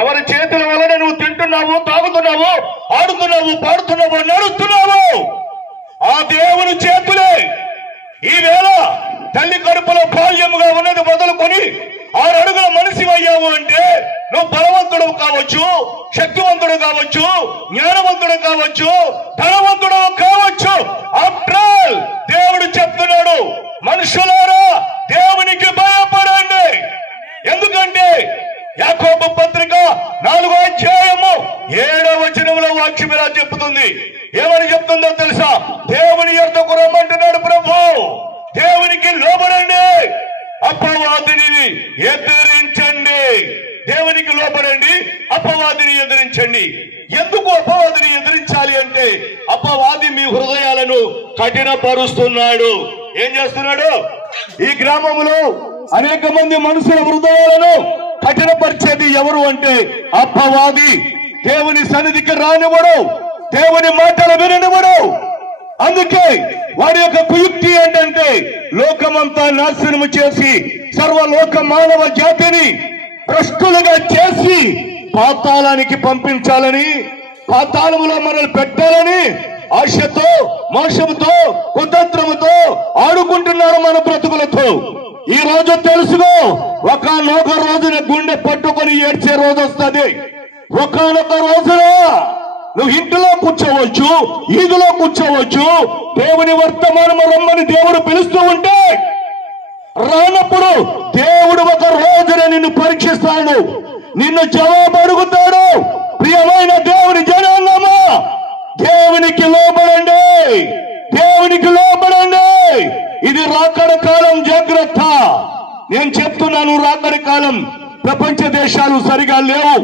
ఎవరి చేతుల వలన నువ్వు తింటున్నావు, తాగుతున్నావు, ఆడుతున్నావు, పాడుతున్నావు, నడుస్తున్నావు ఆ దేవుని చేతులే. ఈవేళ తల్లి కడుపులో బాల్యముగా ఉన్నది మొదలుకొని 6 అడుగుల మనిషి అయ్యావు అంటే నువ్వు బలవంతుడు కావచ్చు, శక్తివంతుడు కావచ్చు, జ్ఞానవంతుడు కావచ్చు, ధనవంతుడు కావచ్చు. ఆఫ్టర్ ఆల్ దేవుడు చెప్తున్నాడు, మనుషులారా దేవునికి భయపడండి. ఎందుకంటే యాకోబు పత్రిక 4వ అధ్యాయము 7వ వచనంలో వాక్యం ఇలా చెప్తుంది. ఏమని చెప్తుందో తెలుసా? దేవుని యొద్దకు రమ్మంటున్నాడు ప్రభు. దేవునికి లోబడండి, అపవాదిని ఎదిరించండి. దేవునికి లోబడండి, అపవాదిని ఎదిరించండి. ఎందుకు అపవాదిని ఎదిరించాలి అంటే అపవాది మీ హృదయాలను కఠినపరుస్తున్నాడు. ఏం చేస్తున్నాడు? ఈ గ్రామంలో అనేక మంది మనుషుల హృదయాలను కఠినపరిచేది ఎవరు అంటే అపవాది. దేవుని సన్నిధికి రానివ్వడు, దేవుని మాటలు విననివ్వడు. అందుకే వారి యొక్క కుయుక్తి ఏంటంటే లోకమంతా నాశనము చేసి సర్వలోక మానవ జాతిని భ్రష్టులుగా చేసి పాతాళానికి పంపించాలని, పాతాళములో మనల్ని పెట్టాలని ఆశతో, మోసముతో, కుతంత్రముతో ఆడుకుంటున్నారు మన బ్రతుకులతో. ఈ రోజు తెలుసుకో, ఒకనొక రోజున గుండె పట్టుకొని ఏడ్చే రోజు వస్తుంది. ఒకనొక రోజున నువ్వు ఇంటిలో కూర్చోవచ్చు, ఈదులో కూర్చోవచ్చు, దేవుని వర్తమానము రమ్మని దేవుడు పిలుస్తూ ఉంటే రానప్పుడు దేవుడు ఒక రోజున నిన్ను పరీక్షిస్తాడు, నిన్ను జవాబు అడుగుతాడు. ప్రియమైన దేవుని జనాంగమా, దేవునికి లోబడండి, దేవునికి లోబడండి. ఇది రాకడ కాలం, జాగ్రత్త. నేను చెప్తున్నాను, రాకడ కాలం. ప్రపంచ దేశాలు సరిగా లేవు.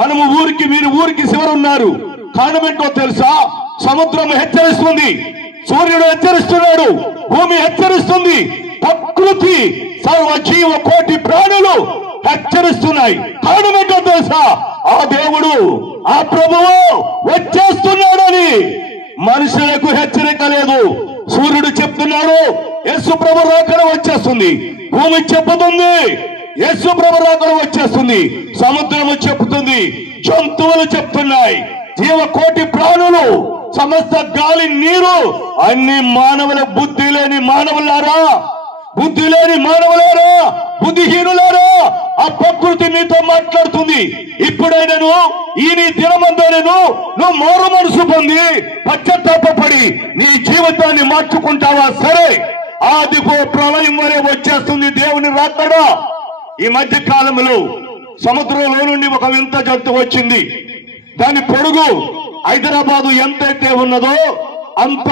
మనము మీరు ఊరికి చివరున్నారు. కారణమేంటో తెలుసా? సముద్రం హెచ్చరిస్తుంది, సూర్యుడు హెచ్చరిస్తున్నాడు, భూమి హెచ్చరిస్తుంది, ప్రకృతి సర్వజీవ కోటి ప్రాణులు హెచ్చరిస్తున్నాయి. కారణమేంటో తెలుసా? ఆ దేవుడు, ఆ ప్రభువు వచ్చేస్తున్నాడని మనుషులకు హెచ్చరిక లేదు. సూర్యుడు చెప్తున్నాడు, యేసు ప్రభు రాకడ వచ్చేస్తుంది. భూమి చెప్పుతుంది, యేసు ప్రభు రాకడ వచ్చేస్తుంది. సముద్రము చెప్తుంది, జంతువులు చెప్తున్నాయి, జీవకోటి ప్రాణులు, సమస్త గాలి, నీరు, అన్ని మానవుల బుద్ధి లేని మానవులారా, బుద్ధి లేని మానవులారా, బుద్ధిహీనులారా, ఆ ప్రకృతి మీతో మాట్లాడుతుంది. ఇప్పుడైనాను ఈ నీ దినమందరూ నువ్వు మారు మనసు పొంది పశ్చాత్తాపడి నీ జీవితాన్ని మార్చుకుంటావా? సరే, ఆదిగో ప్రళయం వరే వచ్చేస్తుంది దేవుని రాకడ. ఈ మధ్య కాలంలో సముద్రంలో నుండి ఒక వింత జంతువు వచ్చింది. దాని పొడుగు హైదరాబాదు ఎంతైతే ఉన్నదో అంత,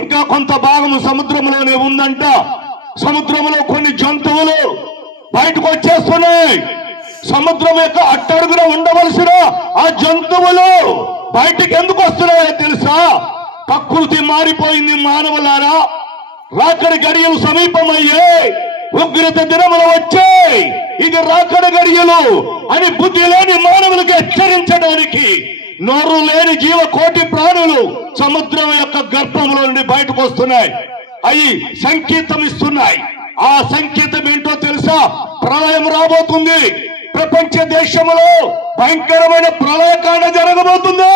ఇంకా కొంత భాగము సముద్రంలోనే ఉందంట. సముద్రంలో కొన్ని జంతువులు బయటకు వచ్చేస్తున్నాయి. సముద్రం యొక్క అట్టడుగున ఉండవలసిన ఆ జంతువులు బయటికి ఎందుకు వస్తున్నాయో తెలుసా? ప్రకృతి మారిపోయింది మానవులారా. రాకడ గడియలు సమీపమయ్యే, ఉగ్రత దినములు వచ్చాయి, ఇది రాకడ గడియలు అని బుద్ధి లేని మానవులకు హెచ్చరించడానికి నోరు లేని జీవ కోటి ప్రాణులు సముద్రం యొక్క గర్భంలో నుండి బయటకు వస్తున్నాయి. అవి సంకేతం ఇస్తున్నాయి. ఆ సంకేతం ఏంటో తెలుసా? ప్రళయం రాబోతుంది. ప్రపంచ దేశంలో భయంకరమైన ప్రళయకాండ జరగబోతుంది.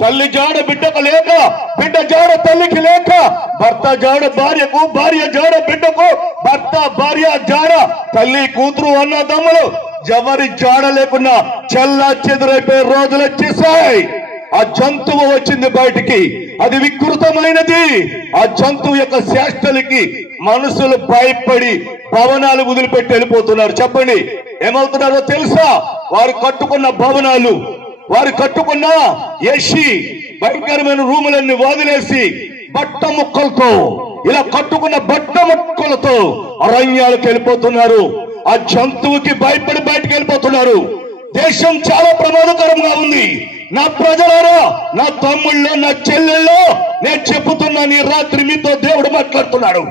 తల్లి జాడ బిడ్డకు లేక, బిడ్డ జాడ తల్లికి లేక, భర్త జాడ భార్యకు, భార్య జాడ బిడ్డకు, భర్త భార్య జాడ తల్లి కూతురు అన్నదమ్ములు ఎవరి జాడ లేకుండా చెల్లా చెదురైపోయే రోజులు వచ్చేసాయి. ఆ జంతువు వచ్చింది బయటికి, అది వికృతమైనది. ఆ జంతువు యొక్క చేష్టలకి మనుషులు భయపడి భవనాలు వదిలిపెట్టి వెళ్ళిపోతున్నారు. చెప్పండి, ఏమవుతున్నారో తెలుసా? వారు కట్టుకున్న భవనాలు, వారు కట్టుకున్న ఏసీ, భయంకరమైన రూములన్నీ వదిలేసి బట్ట ముక్కలతో, ఇలా కట్టుకున్న బట్ట ముక్కలతో అరణ్యాలకు వెళ్ళిపోతున్నారు. ఆ జంతువుకి భయపడి బయటకు వెళ్ళిపోతున్నారు. దేశం చాలా ప్రమాదకరంగా ఉంది. నా ప్రజలారా, నా తమ్ముళ్ళు, నా చెల్లెళ్ళు, నేను చెప్పుతున్నాను, ఈ రాత్రి మీతో దేవుడు మాట్లాడుతున్నాడు.